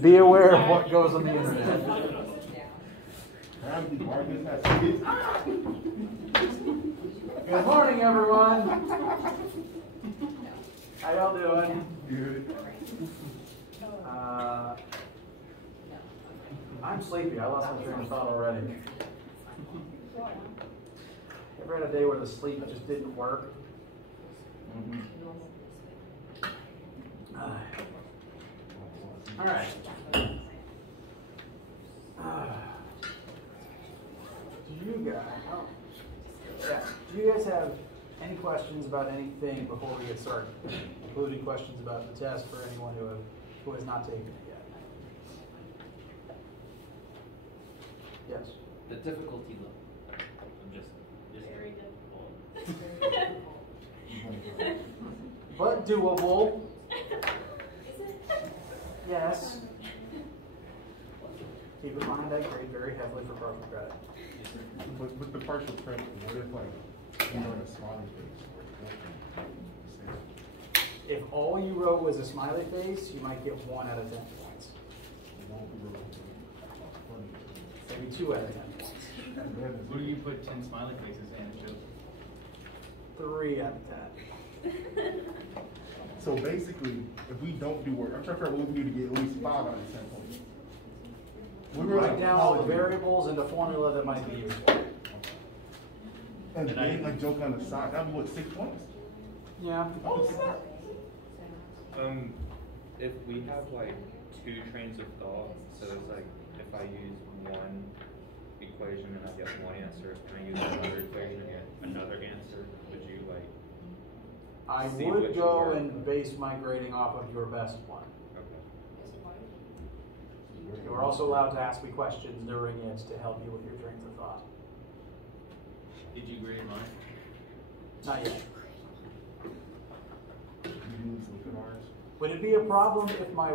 Be aware of what goes on the internet. Good morning, everyone. How y'all doing? Good. I'm sleepy. I lost my train of thought already. Ever had a day where the sleep just didn't work? All right. Do you guys have any questions about anything before we get started? Including questions about the test for anyone who has not taken it yet. Yes. The difficulty level. I'm just very difficult. But doable. Is it? Yes. Keep in mind I grade very heavily for partial credit. With the partial credit, what if like you know a smiley face? If all you wrote was a smiley face, you might get 1 out of 10 points. Maybe 2 out of 10 points. What do you put 10 smiley faces in a show? 3 out of 10. So basically, if we don't do work, I'm trying to figure out what we do to get at least 5 out of 10 points. We write down all the variables and the formula that might be useful. And then like joke on the side, that'd be what, 6 points? Yeah. Oh, snap. If we have like 2 trains of thought, so it's like if I use one equation and I get one answer, and I use another equation and get another answer, would you like? I see would which go work? and base my grading off of your best one. Okay. You are also allowed to ask me questions during it to help you with your trains of thought. Did you grade mine? Not yet. You lose look at ours. Would it be a problem if my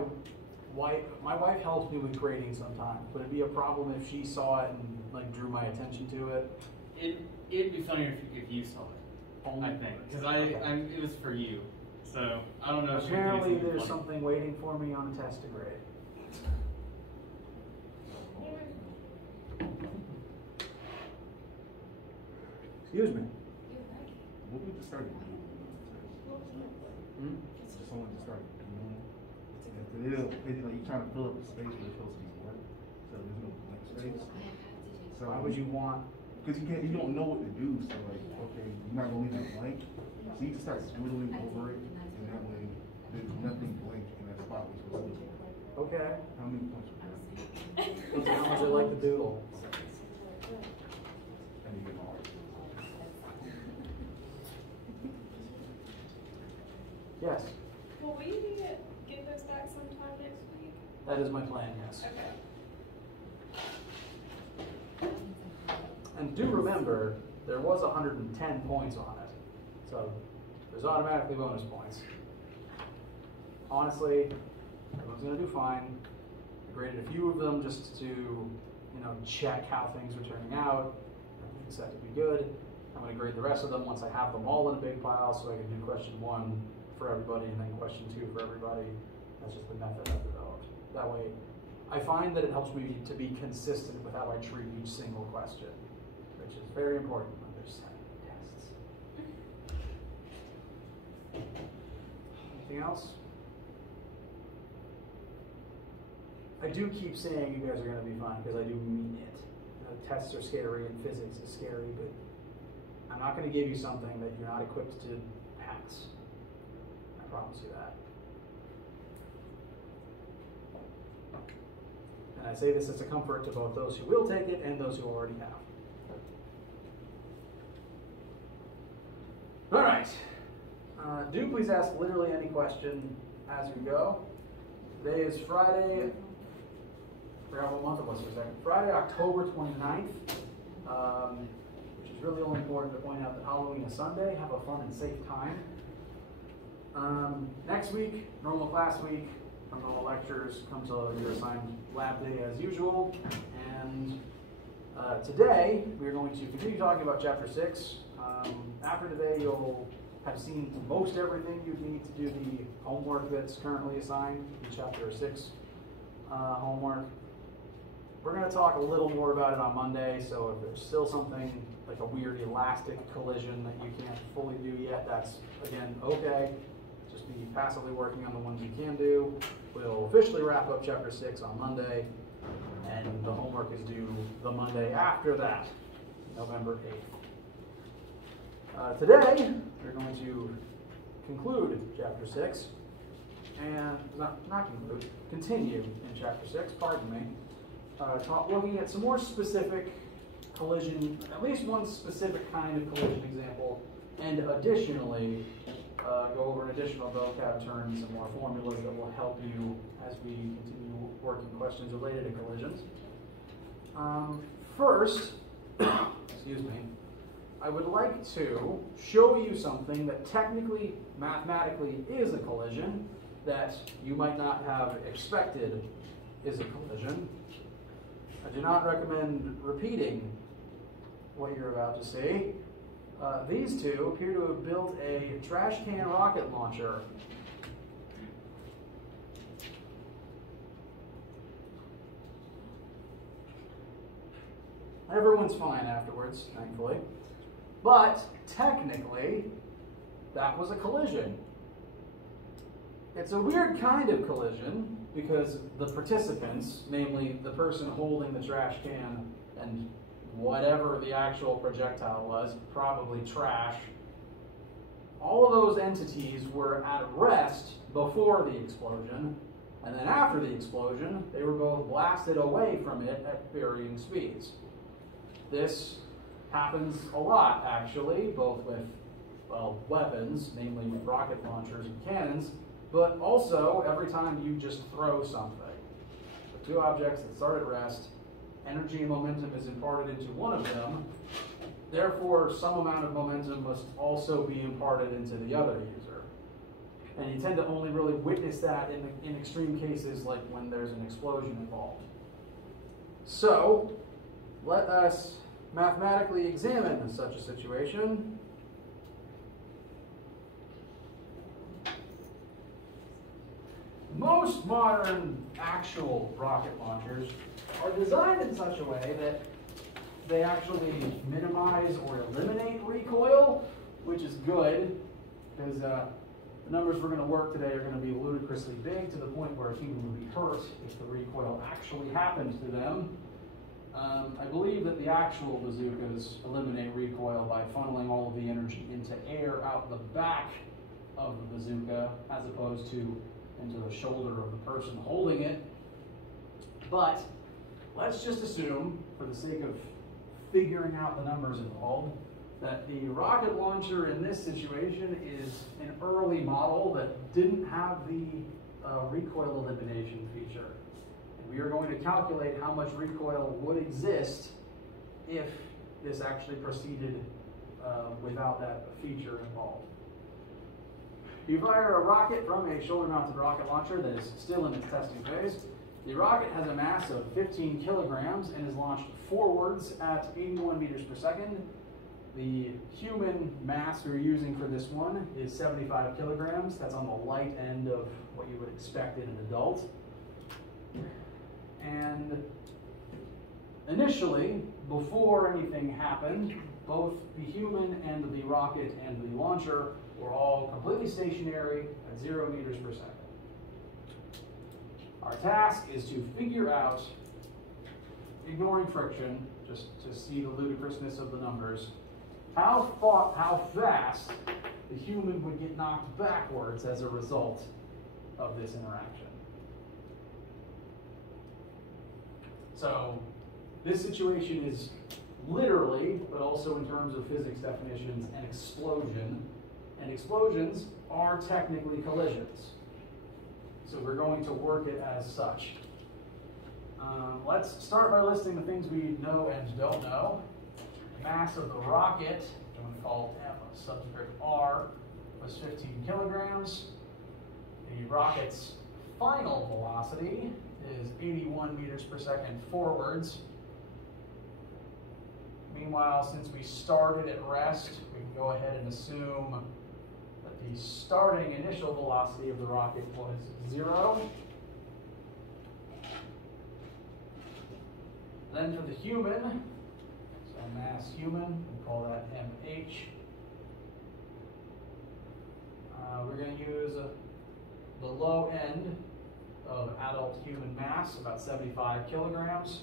wife helps me with grading sometimes? Would it be a problem if she saw it and like drew my attention to it? It'd be funnier if you saw it, I think, because it was for you. So I don't know. If Apparently, there's something waiting for me on a test to grade. Excuse me. What we just started doing? Someone just started doing. They don't, like you're trying to fill up the space where it's supposed to be work, so there's no blank space. So Why would you want? Because you don't know what to do. So like, okay, you're not gonna leave it blank. So you just start doodling over it, and that way there's nothing blank in that spot we're supposed to be. Okay. How many points we got? How much I like the doodle. And you get all. Yes. Will we get those back sometime next week? That is my plan, yes. Okay. And do remember, there was 110 points on it. So there's automatically bonus points. Honestly, everyone's going to do fine. I graded a few of them just to, check how things were turning out. Everything's set to be good. I'm going to grade the rest of them once I have them all in a big pile so I can do question 1 for everybody and then question 2 for everybody. That's just the method I've developed. That way, I find that it helps me to be consistent with how I treat each single question, which is very important when there's tests. Anything else? I do keep saying you guys are going to be fine because I do mean it. Tests are scary and physics is scary, but I'm not going to give you something that you're not equipped to pass. I promise you that. And I say this as a comfort to both those who will take it and those who already have. All right. Do please ask literally any question as we go. Today is Friday. I forgot what month it was for a second. Friday, October 29th. Which is really only important to point out that Halloween is Sunday. Have a fun and safe time. Next week, normal class week, normal lectures, come to your assigned lab day as usual. And today, we're going to continue talking about Chapter 6. After today, you'll have seen most everything you need to do the homework that's currently assigned in Chapter 6. homework. We're going to talk a little more about it on Monday, so if there's still something like a weird elastic collision that you can't fully do yet, that's, again, okay. Just be passively working on the ones you can do. We'll officially wrap up Chapter 6 on Monday, and the homework is due the Monday after that, November 8th. Today, we're going to conclude Chapter 6, and not conclude, continue in Chapter 6, pardon me, looking at some more specific collision, at least one specific kind of collision example, and additionally, go over additional vocab terms and more formulas that will help you as we continue working questions related to collisions. First, excuse me, I would like to show you something that technically, mathematically is a collision that you might not have expected is a collision. I do not recommend repeating what you're about to see. These two appear to have built a trash can rocket launcher. Everyone's fine afterwards, thankfully. But technically, that was a collision. It's a weird kind of collision because the participants, namely the person holding the trash can and whatever the actual projectile was, probably trash, all of those entities were at rest before the explosion, and then after the explosion, they were both blasted away from it at varying speeds. This happens a lot, actually, both with, well, weapons, namely rocket launchers and cannons, but also every time you just throw something. The two objects that start at rest, energy and momentum is imparted into one of them, therefore some amount of momentum must also be imparted into the other user. And you tend to only really witness that in extreme cases like when there's an explosion involved. So, let us mathematically examine such a situation. Most modern actual rocket launchers are designed in such a way that they actually minimize or eliminate recoil, which is good, because the numbers we're going to work today are going to be ludicrously big to the point where a human would be hurt if the recoil actually happened to them. I believe that the actual bazookas eliminate recoil by funneling all of the energy into air out the back of the bazooka as opposed to into the shoulder of the person holding it. But let's just assume, for the sake of figuring out the numbers involved, that the rocket launcher in this situation is an early model that didn't have the recoil elimination feature. And we are going to calculate how much recoil would exist if this actually proceeded without that feature involved. You fire a rocket from a shoulder-mounted rocket launcher that is still in its testing phase. The rocket has a mass of 15 kilograms and is launched forwards at 81 meters per second. The human mass we're using for this one is 75 kilograms. That's on the light end of what you would expect in an adult. And initially, before anything happened, both the human and the rocket and the launcher were all completely stationary at 0 meters per second. Our task is to figure out, ignoring friction, just to see the ludicrousness of the numbers, how fast the human would get knocked backwards as a result of this interaction. So this situation is literally, but also in terms of physics definitions, an explosion. And explosions are technically collisions. So we're going to work it as such. Let's start by listing the things we know and don't know. The mass of the rocket, I'm going to call M subscript R, was 15 kilograms. The rocket's final velocity is 81 meters per second forwards. Meanwhile, since we started at rest, we can go ahead and assume that the starting initial velocity of the rocket was 0. then for the human, so mass human, we call that MH. We're going to use the low end of adult human mass, about 75 kilograms.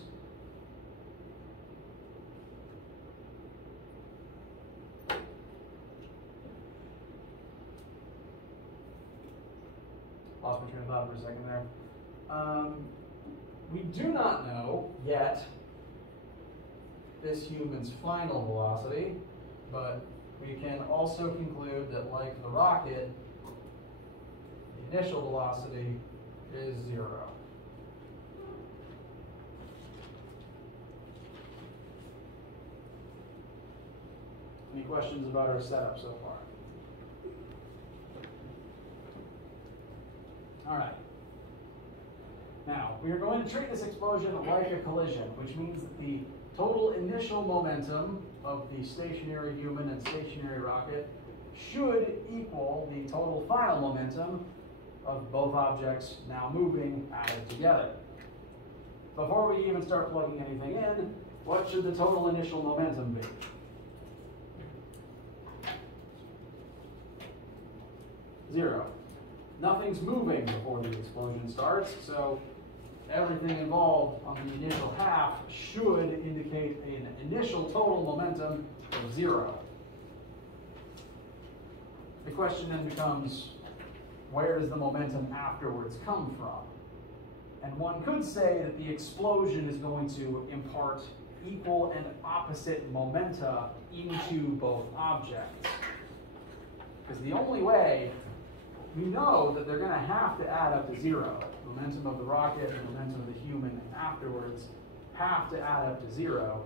Lost my train of thought for a second there. We do not know yet this human's final velocity, but we can also conclude that, like the rocket, the initial velocity is 0. Any questions about our setup so far? All right. Now, we are going to treat this explosion like a collision, which means that the total initial momentum of the stationary human and stationary rocket should equal the total final momentum of both objects now moving added together. Before we even start plugging anything in, what should the total initial momentum be? Zero. Nothing's moving before the explosion starts, so everything involved on the initial half should indicate an initial total momentum of 0. The question then becomes, where does the momentum afterwards come from? And one could say that the explosion is going to impart equal and opposite momenta into both objects. Because the only way we know that they're going to have to add up to 0. Momentum of the rocket and momentum of the human afterwards have to add up to 0.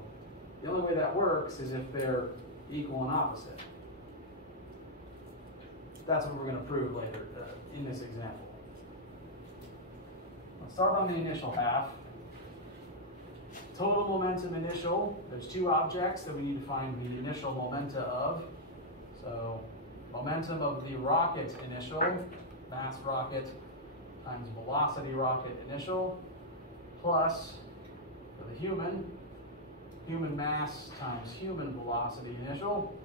The only way that works is if they're equal and opposite. That's what we're going to prove later in this example. Let's start on the initial half. Total momentum initial. There's two objects that we need to find the initial momenta of. So momentum of the rocket initial, mass rocket times velocity rocket initial, plus for the human, human mass times human velocity initial.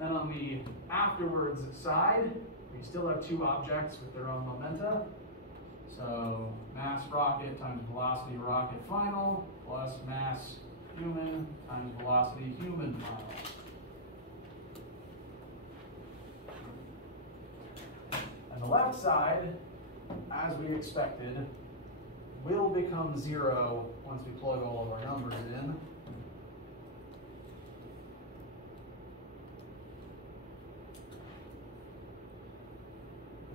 Then on the afterwards side, we still have two objects with their own momenta. So mass rocket times velocity rocket final plus mass human times velocity human final. And the left side, as we expected, will become 0 once we plug all of our numbers in.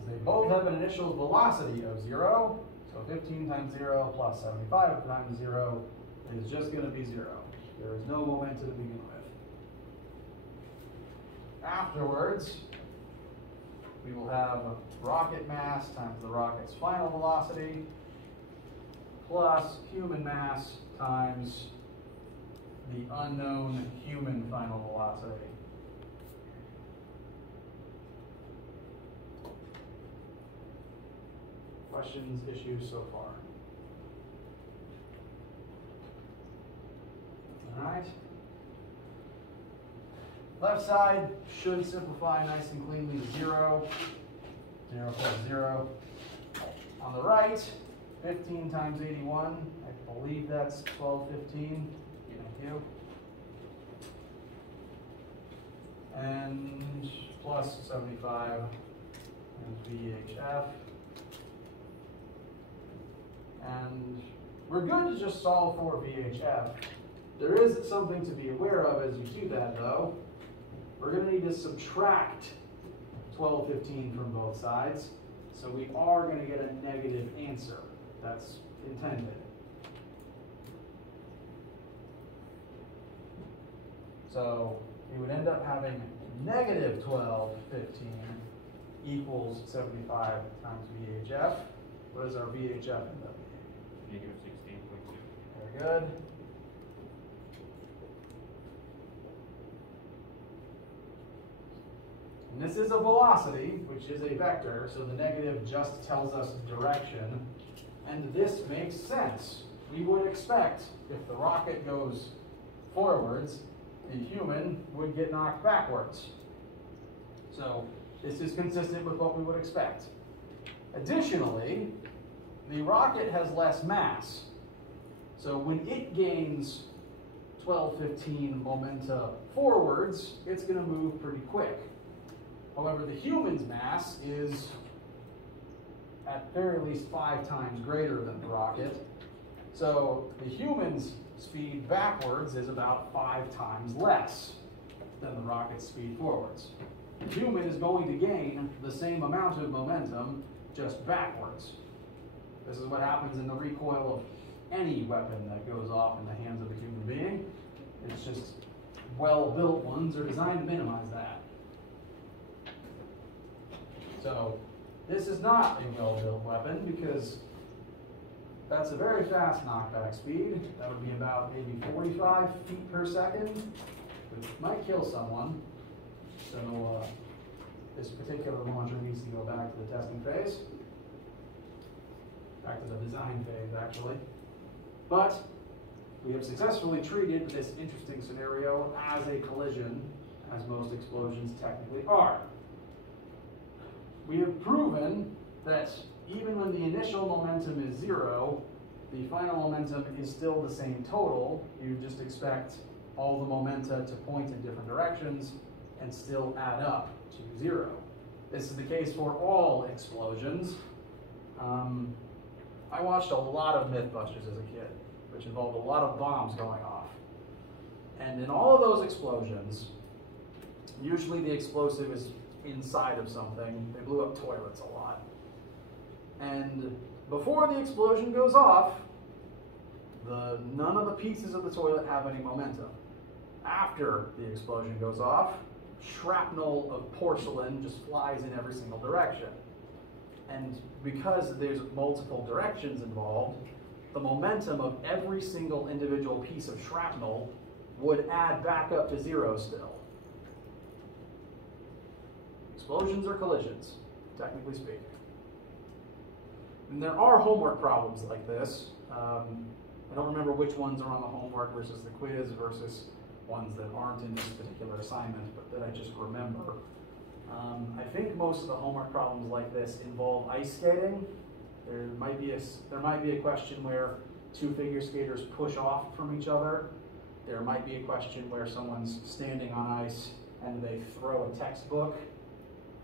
They both have an initial velocity of 0, so 15 times 0 plus 75 times 0 is just going to be 0. There is no momentum to begin with. Afterwards, we will have rocket mass times the rocket's final velocity plus human mass times the unknown human final velocity. Questions, issues so far? All right. Left side should simplify nice and cleanly to 0. 0 plus 0. On the right, 15 times 81. I believe that's 1215. Thank you. And plus 75 and VHF. And we're going to just solve for VHF. There is something to be aware of as you do that, though. We're going to need to subtract 1215 from both sides. So we are going to get a negative answer. That's intended. So we would end up having negative 1215 equals 75 times VHF. What does our VHF end up being? Negative 16.2. Very good. And this is a velocity, which is a vector, so the negative just tells us direction. And this makes sense. We would expect if the rocket goes forwards, the human would get knocked backwards. So this is consistent with what we would expect. Additionally, the rocket has less mass. So when it gains 12-15 momenta forwards, it's going to move pretty quick. However, the human's mass is at very least 5 times greater than the rocket. So the human's speed backwards is about 5 times less than the rocket's speed forwards. The human is going to gain the same amount of momentum, just backwards. This is what happens in the recoil of any weapon that goes off in the hands of a human being. It's just well-built ones are designed to minimize that. So this is not a well-built weapon because that's a very fast knockback speed. That would be about maybe 45 feet per second, which might kill someone. So this particular launcher needs to go back to the testing phase. Back to the design phase, actually. But we have successfully treated this interesting scenario as a collision, as most explosions technically are. We have proven that even when the initial momentum is 0, the final momentum is still the same total. You just expect all the momenta to point in different directions and still add up to 0. This is the case for all explosions. I watched a lot of Mythbusters as a kid, which involved a lot of bombs going off. And in all of those explosions, usually the explosive is inside of something. They blew up toilets a lot. And before the explosion goes off, none of the pieces of the toilet have any momentum. After the explosion goes off, shrapnel of porcelain just flies in every single direction. And because there's multiple directions involved, the momentum of every single individual piece of shrapnel would add back up to 0 still. Explosions are collisions, technically speaking. And there are homework problems like this. I don't remember which ones are on the homework versus the quiz versus ones that aren't in this particular assignment, but that I just remember. I think most of the homework problems like this involve ice skating. There might be a question where 2 figure skaters push off from each other. There might be a question where someone's standing on ice and they throw a textbook,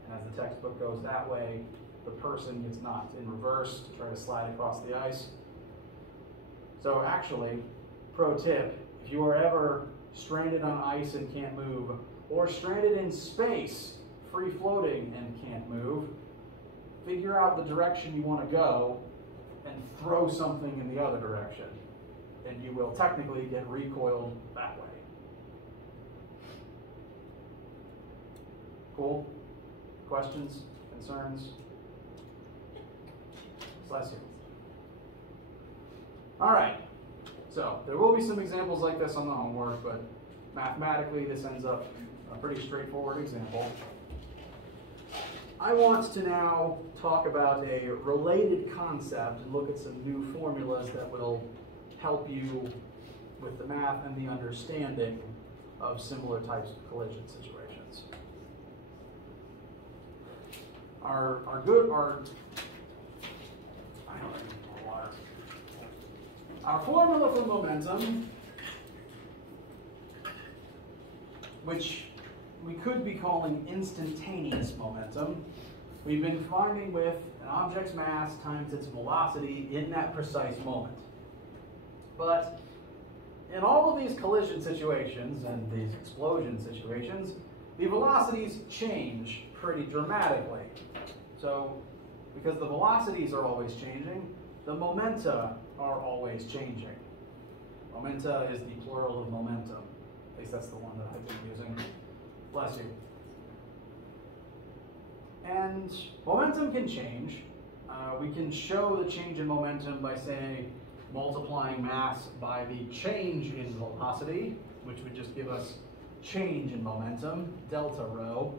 and as the textbook goes that way, the person gets knocked in reverse to try to slide across the ice. So actually, pro tip, if you are ever stranded on ice and can't move, or stranded in space, free floating and can't move, figure out the direction you want to go and throw something in the other direction. And you will technically get recoiled that way. Cool? Questions? Concerns? Bless you. All right. So there will be some examples like this on the homework, but mathematically this ends up a pretty straightforward example. I want to now talk about a related concept and look at some new formulas that will help you with the math and the understanding of similar types of collision situations. Our formula for momentum, which we could be calling instantaneous momentum, we've been finding with an object's mass times its velocity in that precise moment. But in all of these collision situations and these explosion situations, the velocities change pretty dramatically. So, because the velocities are always changing, the momenta are always changing. Momenta is the plural of momentum. At least that's the one that I've been using. Bless you. And momentum can change. We can show the change in momentum by, say, multiplying mass by the change in velocity, which would just give us change in momentum, delta rho.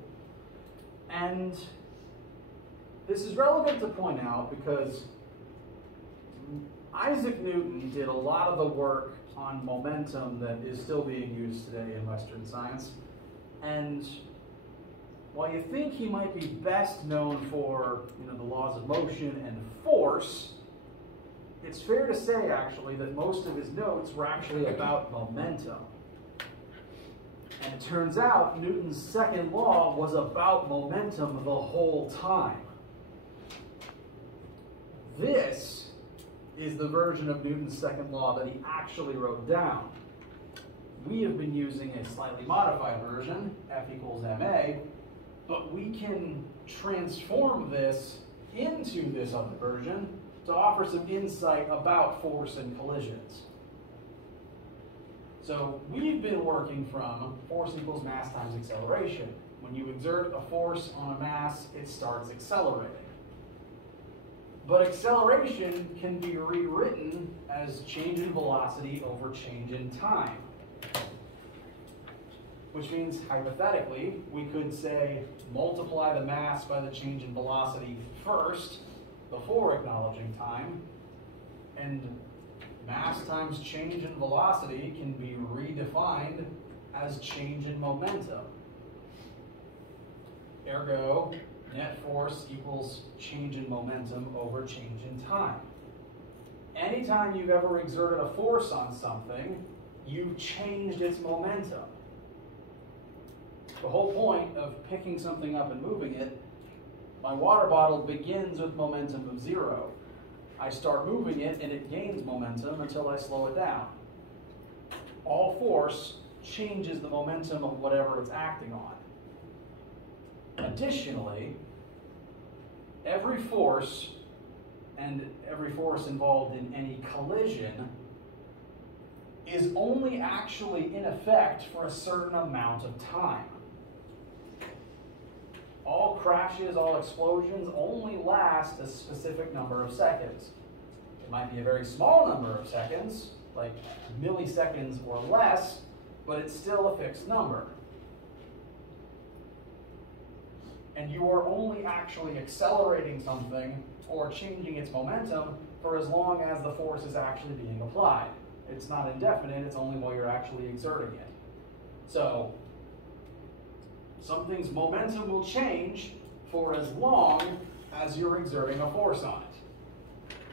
And this is relevant to point out because Isaac Newton did a lot of the work on momentum that is still being used today in Western science. And while you think he might be best known for, the laws of motion and force, it's fair to say actually that most of his notes were actually about momentum. And it turns out Newton's second law was about momentum the whole time. This is the version of Newton's second law that he actually wrote down. We have been using a slightly modified version, F equals ma, but we can transform this into this other version to offer some insight about force and collisions. So we've been working from force equals mass times acceleration. When you exert a force on a mass, it starts accelerating. But acceleration can be rewritten as change in velocity over change in time. Which means, hypothetically, we could say multiply the mass by the change in velocity first, before acknowledging time, and mass times change in velocity can be redefined as change in momentum. Ergo, net force equals change in momentum over change in time. Anytime you've ever exerted a force on something, you've changed its momentum. The whole point of picking something up and moving it, my water bottle begins with momentum of 0. I start moving it and it gains momentum until I slow it down. All force changes the momentum of whatever it's acting on. Additionally, every force involved in any collision is only actually in effect for a certain amount of time. All crashes, all explosions only last a specific number of seconds. It might be a very small number of seconds, like milliseconds or less, but it's still a fixed number. And you are only actually accelerating something or changing its momentum for as long as the force is actually being applied. It's not indefinite, it's only while you're actually exerting it. So, something's momentum will change for as long as you're exerting a force on it.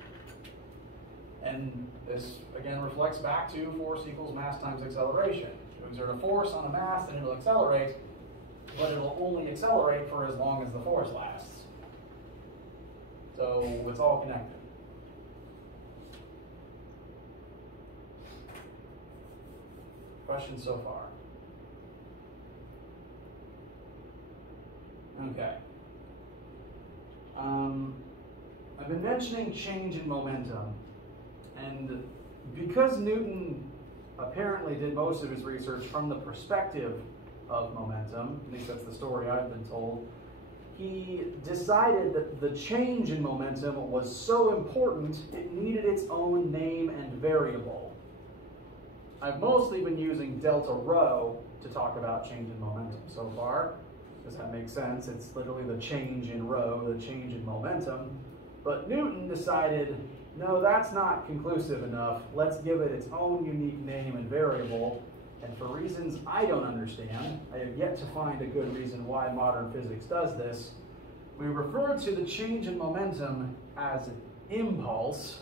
And this, again, reflects back to force equals mass times acceleration. You exert a force on a mass and it'll accelerate, but it'll only accelerate for as long as the force lasts. So it's all connected. Questions so far? Okay. I've been mentioning change in momentum, and because Newton apparently did most of his research from the perspective of momentum, at least that's the story I've been told, he decided that the change in momentum was so important it needed its own name and variable. I've mostly been using delta rho to talk about change in momentum so far. Does that make sense? It's literally the change in rho, the change in momentum. But Newton decided, no, that's not conclusive enough. Let's give it its own unique name and variable. And for reasons I don't understand, I have yet to find a good reason why modern physics does this, we refer to the change in momentum as impulse.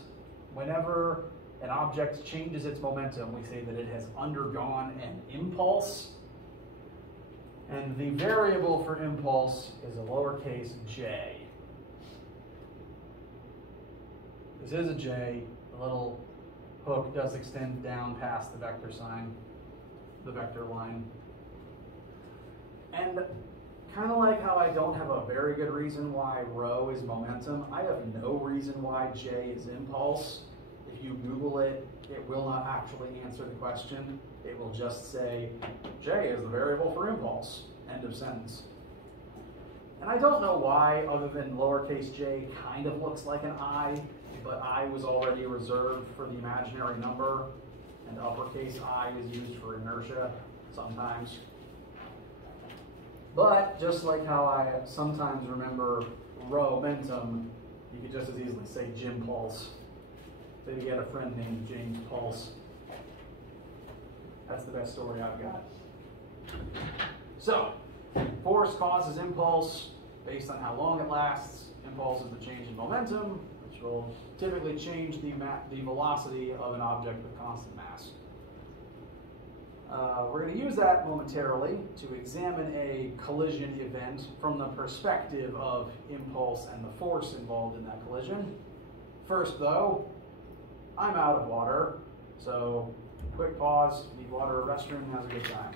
Whenever an object changes its momentum, we say that it has undergone an impulse. And the variable for impulse is a lowercase j. This is a j. The little hook does extend down past the vector sign, the vector line. And kind of like how I don't have a very good reason why rho is momentum, I have no reason why j is impulse. If you Google it, it will not actually answer the question. It will just say, j is the variable for impulse. End of sentence. And I don't know why, other than lowercase j kind of looks like an I, but I was already reserved for the imaginary number, and uppercase I is used for inertia sometimes. But just like how I sometimes remember momentum, you could just as easily say Jim Pulse. So you had a friend named James Pulse. That's the best story I've got. So, force causes impulse based on how long it lasts. Impulse is the change in momentum, which will typically change the velocity of an object with constant mass. We're going to use that momentarily to examine a collision event from the perspective of impulse and the force involved in that collision. First, though, I'm out of water, so quick pause, need water or restroom, has a good time.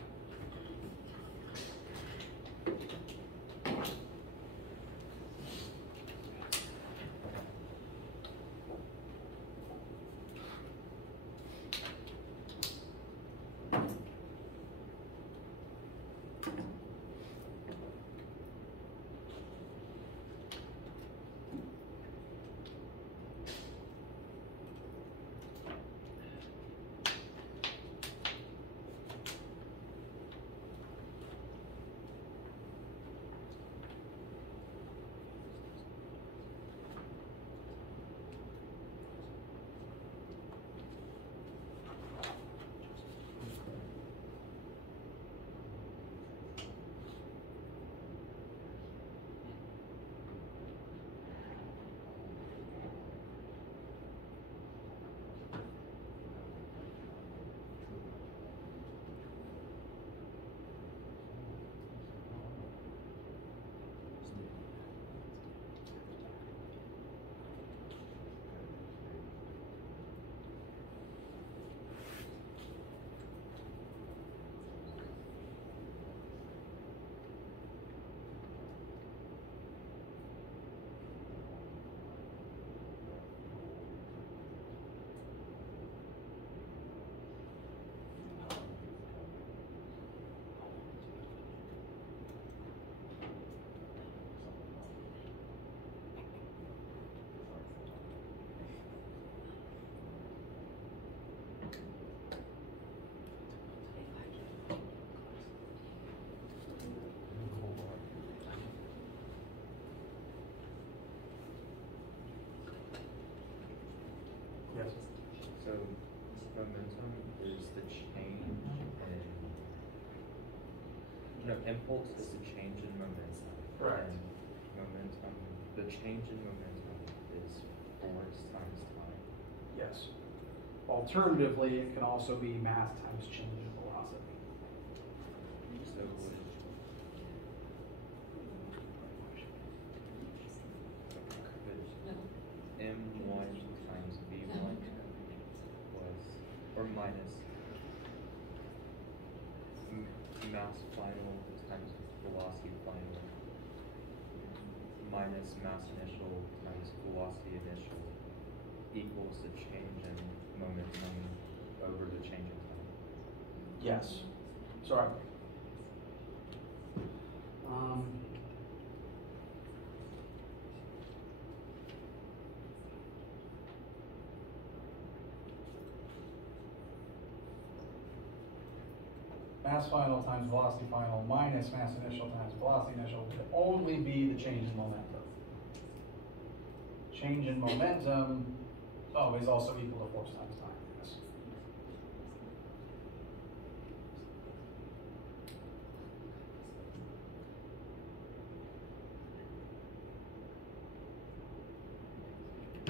Yes. So momentum is the change in, impulse is the change in momentum. Correct. And momentum, the change in momentum is force times time. Yes. Alternatively, it can also be mass times change in velocity. So would M1 times V1 was, or minus mass final times velocity final minus mass initial times velocity initial equals the change in momentum over the change in time. Yes. Sorry. Mass final times velocity final minus mass initial times velocity initial could only be the change in momentum. Change in momentum is also equal to force times time. Yes.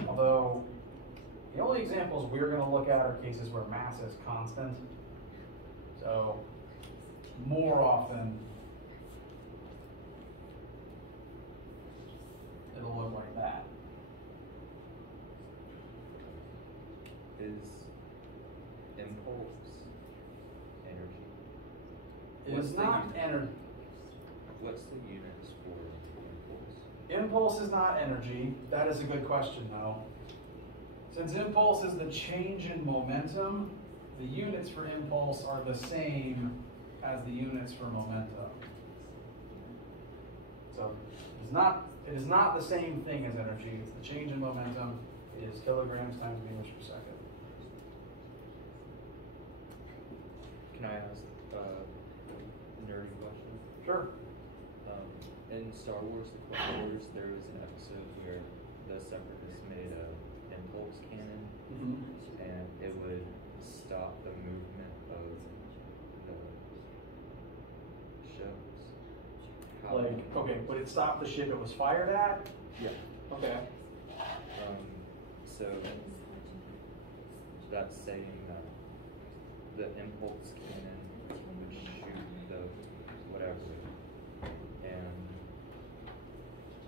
Although the only examples we're going to look at are cases where mass is constant. So more often it'll look like that. Is impulse energy? It What's is the not unit? energy. What's the units for impulse? Impulse is not energy. That is a good question, though. Since impulse is the change in momentum, the units for impulse are the same as the units for momentum. So it is not the same thing as energy. It's the change in momentum. It is kilograms times meters per second. Can I ask a nerdy question? Sure. in Star Wars: The Clone Wars, there was an episode where the Separatists made a impulse cannon, and it would stop the movement of the ships. Like, okay, would it stop the ship it was fired at? Yeah. Okay. So that's saying that the impulse cannon would shoot the whatever, and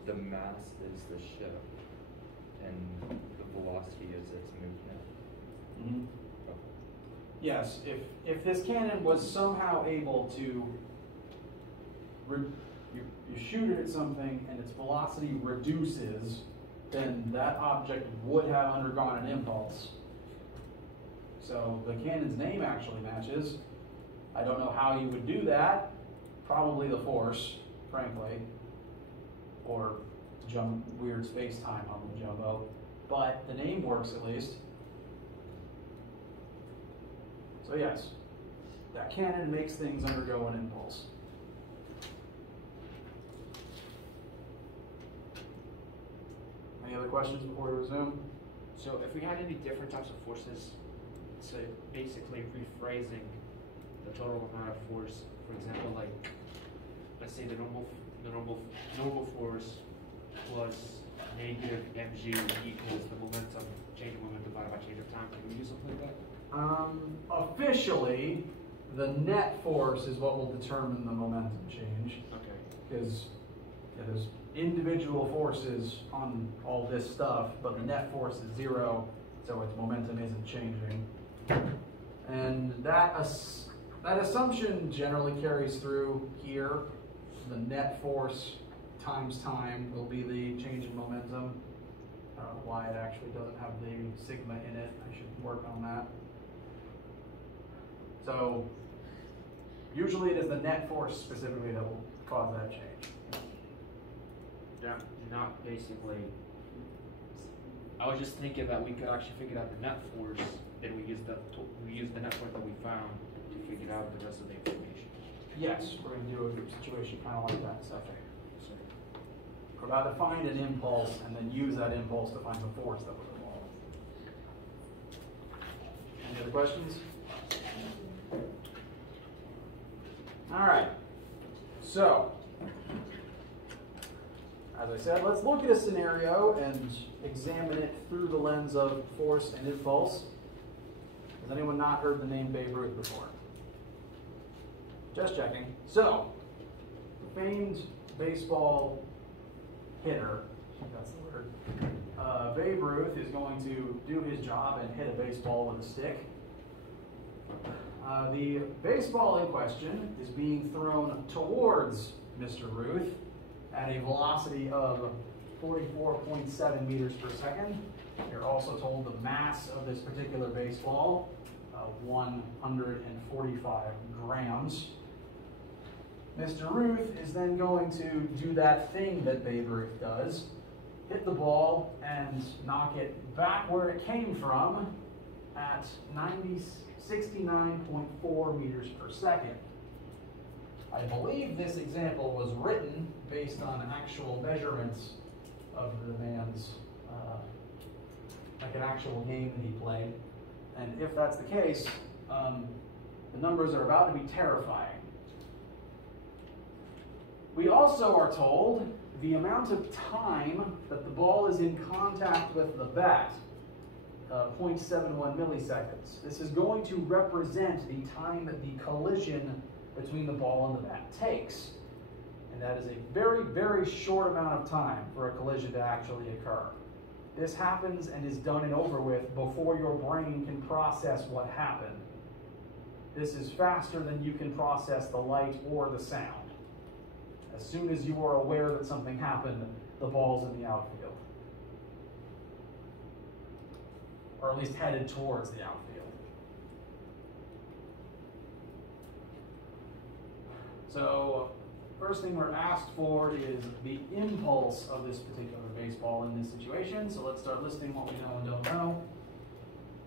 the mass is the ship, and the velocity is its movement. Okay. Yes, if this cannon was somehow able to, you shoot it at something and its velocity reduces, then that object would have undergone an impulse. So the cannon's name actually matches. I don't know how you would do that. Probably the Force, frankly, or weird space-time on the jumbo. But the name works at least. So yes, that cannon makes things undergo an impulse. Any other questions before we resume? So if we had any different types of forces, so basically rephrasing the total amount of force, for example, like let's say the normal force plus negative mg equals the momentum, change of momentum divided by change of time. Can we do something like that? Officially, the net force is what will determine the momentum change. Okay. Because there's individual forces on all this stuff, but the net force is 0, so its momentum isn't changing. And that assumption generally carries through here. The net force times time will be the change in momentum. I don't know why it actually doesn't have the sigma in it. I should work on that. So usually it is the net force specifically that will cause that change. Yeah. Not basically. I was just thinking that we could actually figure out the net force, then we use the net force that we found to figure out the rest of the information. Yes, we're going to do a situation kind of like that in a second. We're about to find an impulse and then use that impulse to find the force that was involved. Any other questions? All right. So, as I said, let's look at a scenario and examine it through the lens of force and impulse. Has anyone not heard the name Babe Ruth before? Just checking. So, the famed baseball hitter, I think that's the word, Babe Ruth is going to do his job and hit a baseball with a stick. The baseball in question is being thrown towards Mr. Ruth at a velocity of 44.7 meters per second. You're also told the mass of this particular baseball, 145 grams. Mr. Ruth is then going to do that thing that Babe Ruth does, hit the ball and knock it back where it came from at 69.4 meters per second. I believe this example was written based on actual measurements of the man's, like an actual game that he played. And if that's the case, the numbers are about to be terrifying. We also are told the amount of time that the ball is in contact with the bat, 0.71 milliseconds. This is going to represent the time that the collision between the ball and the bat takes. And that is a very, very short amount of time for a collision to actually occur. This happens and is done and over with before your brain can process what happened. This is faster than you can process the light or the sound. As soon as you are aware that something happened, the ball's in the outfield. Or at least headed towards the outfield. So, first thing we're asked for is the impulse of this particular baseball in this situation. So let's start listing what we know and don't know.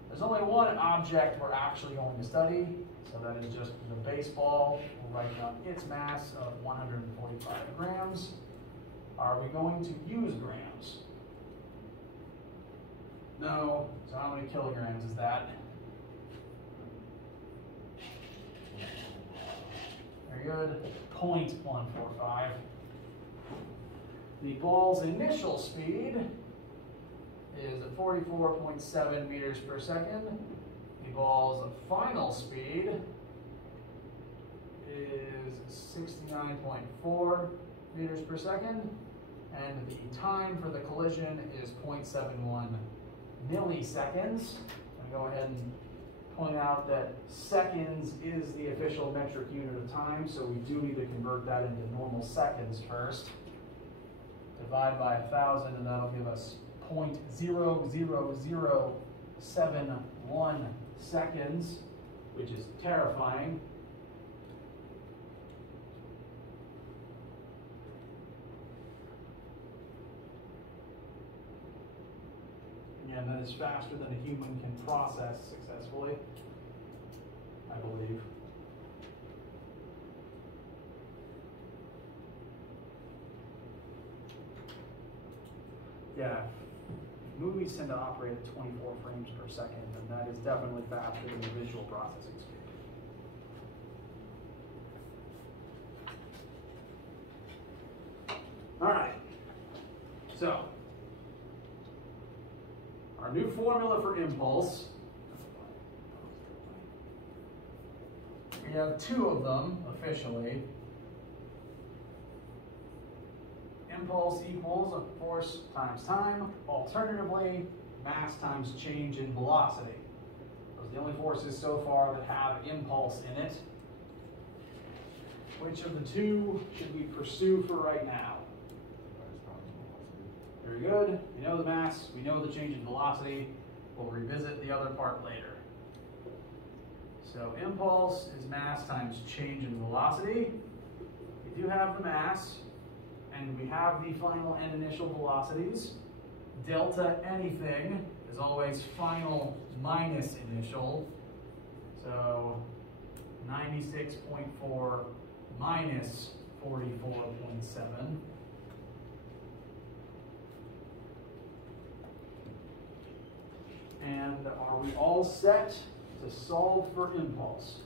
There's only one object we're actually going to study, so that is just the baseball. We'll write down its mass of 145 grams. are we going to use grams? No. So how many kilograms is that? Very good. 0.145. The ball's initial speed is 44.7 meters per second. The ball's final speed is 69.4 meters per second. And the time for the collision is 0.71 milliseconds. I'm going to go ahead and point out that seconds is the official metric unit of time, so we do need to convert that into normal seconds first. Divide by 1,000, and that'll give us 0.00071 seconds, which is terrifying. Again, that is faster than a human can process successfully, I believe. Yeah, movies tend to operate at 24 frames per second, and that is definitely faster than the visual processing speed. All right, so our new formula for impulse, we have two of them officially. Impulse equals a force times time. Alternatively, mass times change in velocity. Those are the only forces so far that have impulse in it. Which of the two should we pursue for right now? Very good. We know the mass, we know the change in velocity. We'll revisit the other part later. So impulse is mass times change in velocity. We do have the mass, and we have the final and initial velocities. Delta anything is always final minus initial. So 96.4 minus 44.7. And are we all set to solve for impulse?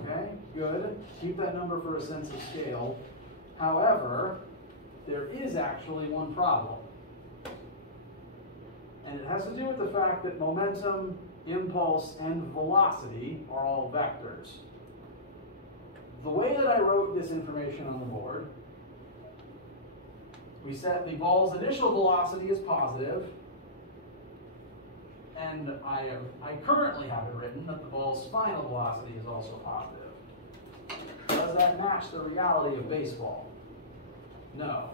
Okay, good. Keep that number for a sense of scale. However, there is actually one problem. And it has to do with the fact that momentum, impulse, and velocity are all vectors. The way that I wrote this information on the board, we set the ball's initial velocity as positive, and I currently have it written that the ball's final velocity is also positive. Does that match the reality of baseball? No.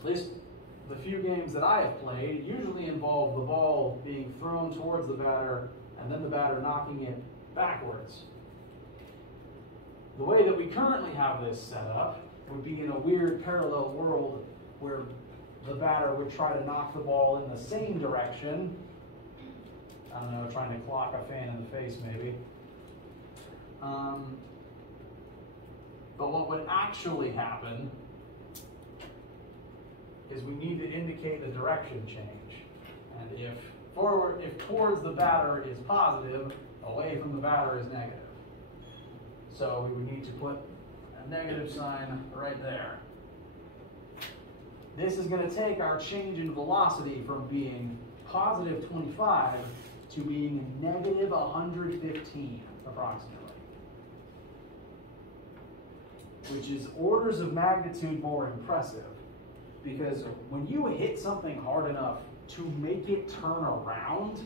At least the few games that I have played usually involve the ball being thrown towards the batter and then the batter knocking it backwards. The way that we currently have this set up would be in a weird parallel world where the batter would try to knock the ball in the same direction. I don't know, trying to clock a fan in the face maybe. But what would actually happen is we need to indicate the direction change. And if towards the batter is positive, away from the batter is negative. So we would need to put a negative sign right there. This is going to take our change in velocity from being positive 25 to being negative 115 approximately. Which is orders of magnitude more impressive. Because when you hit something hard enough to make it turn around,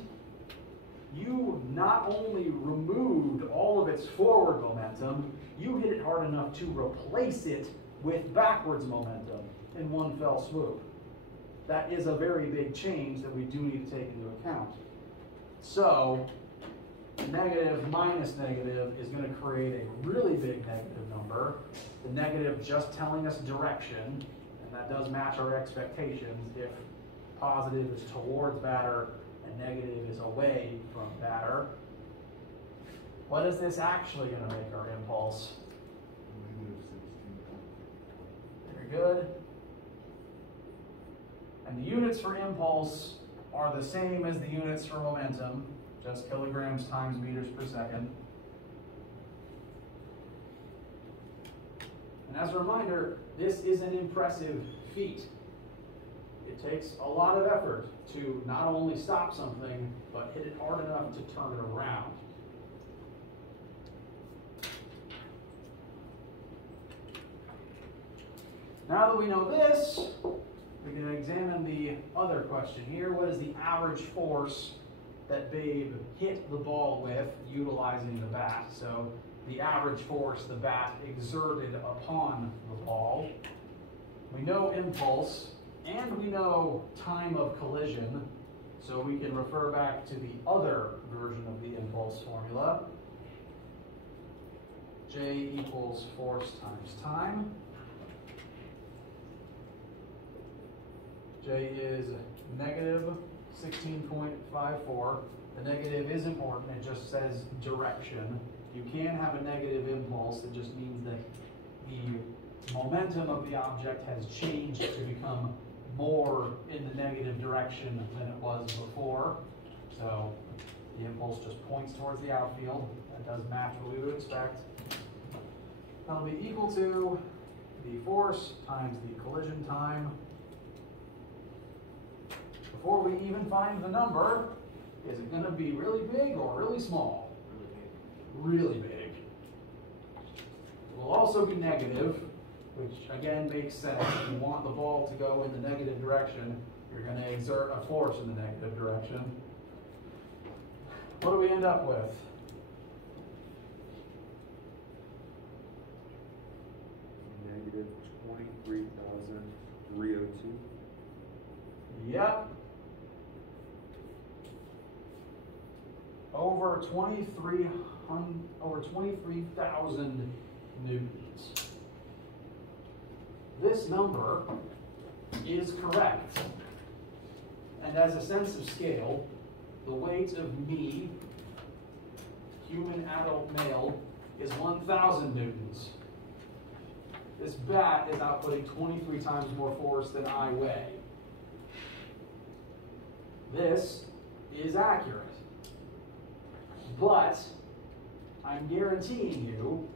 you not only removed all of its forward momentum, you hit it hard enough to replace it with backwards momentum in one fell swoop. That is a very big change that we do need to take into account. So, negative minus negative is going to create a really big negative number. The negative just telling us direction, and that does match our expectations if positive is towards batter and negative is away from batter. What is this actually going to make our impulse? Very good. And the units for impulse are the same as the units for momentum, just kilograms times meters per second. And as a reminder, this is an impressive feat. It takes a lot of effort to not only stop something, but hit it hard enough to turn it around. Now that we know this, we're going to examine the other question here. What is the average force that Babe hit the ball with utilizing the bat? So the average force the bat exerted upon the ball. We know impulse, and we know time of collision, so we can refer back to the other version of the impulse formula. J equals force times time. J is negative 16.54. The negative is important, it just says direction. You can have a negative impulse, it just means that the momentum of the object has changed to become more in the negative direction than it was before. So the impulse just points towards the outfield. That does match what we would expect. That'll be equal to the force times the collision time. Before we even find the number, is it going to be really big or really small? Really big. It will also be negative, which again makes sense. If you want the ball to go in the negative direction, you're going to exert a force in the negative direction. What do we end up with? Negative 23,302. Yep. Over 23,000 newtons. This number is correct. And as a sense of scale, the weight of me, human adult male, is 1,000 newtons. This bat is outputting 23 times more force than I weigh. This is accurate. But I'm guaranteeing you,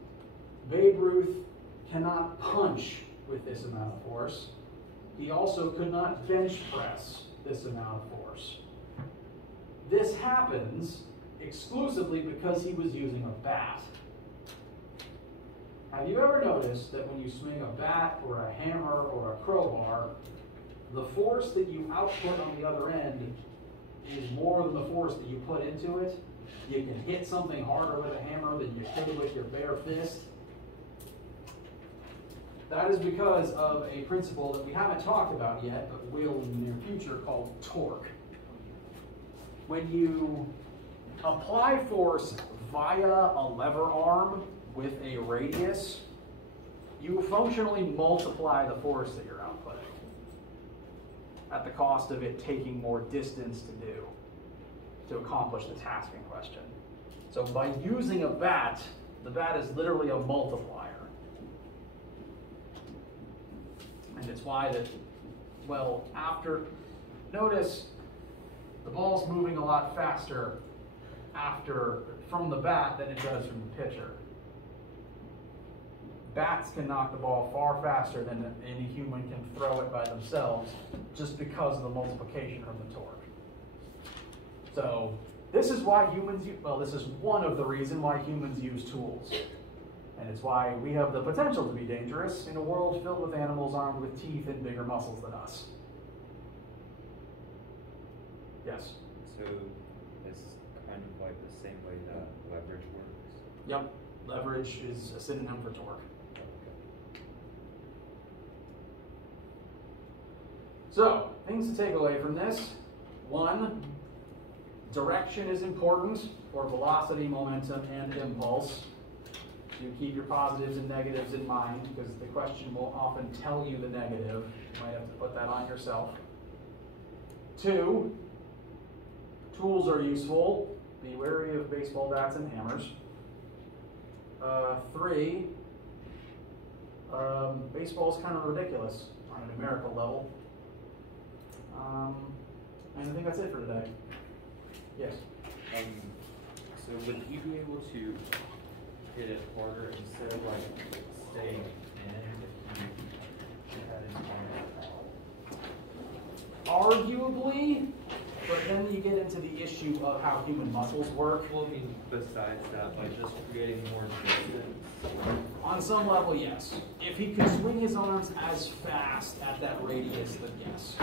Babe Ruth cannot punch with this amount of force. He also could not bench press this amount of force. This happens exclusively because he was using a bat. Have you ever noticed that when you swing a bat or a hammer or a crowbar, the force that you output on the other end is more than the force that you put into it? You can hit something harder with a hammer than you could with your bare fist. That is because of a principle that we haven't talked about yet, but will in the near future, called torque. When you apply force via a lever arm with a radius, you functionally multiply the force that you're outputting at the cost of it taking more distance to do, to accomplish the task in question. So by using a bat, the bat is literally a multiplier. And it's why that, well, notice the ball's moving a lot faster from the bat than it does from the pitcher. Bats can knock the ball far faster than any human can throw it by themselves, just because of the multiplication from the torque. So this is why humans use, well, this is one of the reasons why humans use tools. And it's why we have the potential to be dangerous in a world filled with animals armed with teeth and bigger muscles than us. Yes? So it's kind of like the same way that leverage works? Yep. Leverage is a synonym for torque. So, things to take away from this. 1, direction is important for velocity, momentum, and impulse. You keep your positives and negatives in mind because the question will often tell you the negative. You might have to put that on yourself. 2, tools are useful. Be wary of baseball bats and hammers. 3, baseball's kind of ridiculous on a numerical level. And I think that's it for today. Yes? So would you be able to hit it harder instead of like staying in if you had it on? Arguably, but then you get into the issue of how human muscles work. Well, I mean, besides that, by just creating more distance. On some level, yes. If he could swing his arms as fast at that radius, then yes.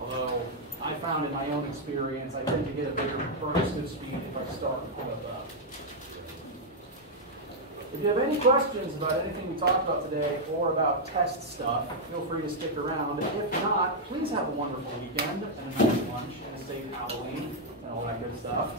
Although, I found in my own experience, I tend to get a bigger burst of speed if I start to pull it up. If you have any questions about anything we talked about today or about test stuff, feel free to stick around. If not, please have a wonderful weekend and a nice lunch and a safe Halloween and all that good stuff.